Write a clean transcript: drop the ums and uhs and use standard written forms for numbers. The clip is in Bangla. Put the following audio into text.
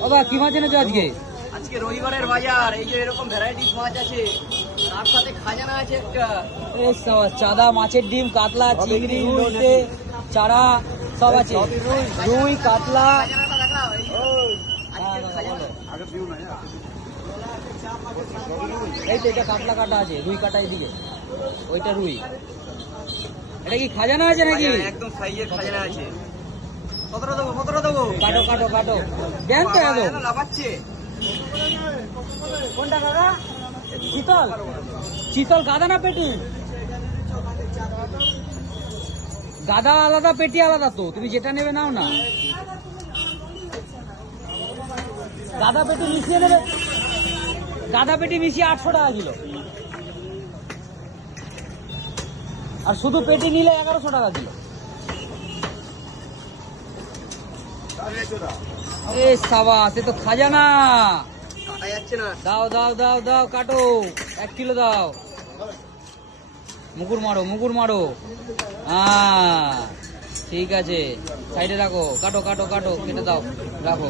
বাবা কি মাছ এনেছো আজকে? আজকে রবিবারের বাজার, এই যে এরকম ভ্যারাইটিস মাছ আছে, তার সাথে খাজানা আছে একটা। চাঁদা, মাছের ডিম, কাতলা, চিংড়ি, লোটে, চারা সব আছে। রুই, কাতলা। খাজানাটা দেখাও, এই যে আজকের খাজানা। এই তো এটা কাতলা কাটা আছে, রুই কাটা এদিকে, ওইটা রুই। এটা কি খাজানা আছে নাকি? একদম সাইজের খাজানা আছে। কতটা দেবো, কতটা দেবো? কাটো কাটো কাটো, দেন তো একদম। লাফাচ্ছে। কোনটা কাকা? শীতল, শীতল গাদা না পেটি? গাদা আলাদা, পেটি আলাদা। তো তুমি যেটা নেবে নাও না। গাদা পেটি মিশিয়ে নেবে, গাদা পেটি মিশিয়ে 800 টাকা কিলো, আর শুধু পেটি নিলে 1100 টাকা কিলো। এ সাবাস, এ তো খাজানা। কাটা যাচ্ছে না। দাও দাও দাও দাও, কাটো 1 কিলো দাও। মুগুর মারো, মুগুর মারো। হ্যাঁ ঠিক আছে, সাইডে রাখো। কাটো কাটো কাটো, কেটে দাও, রাখো।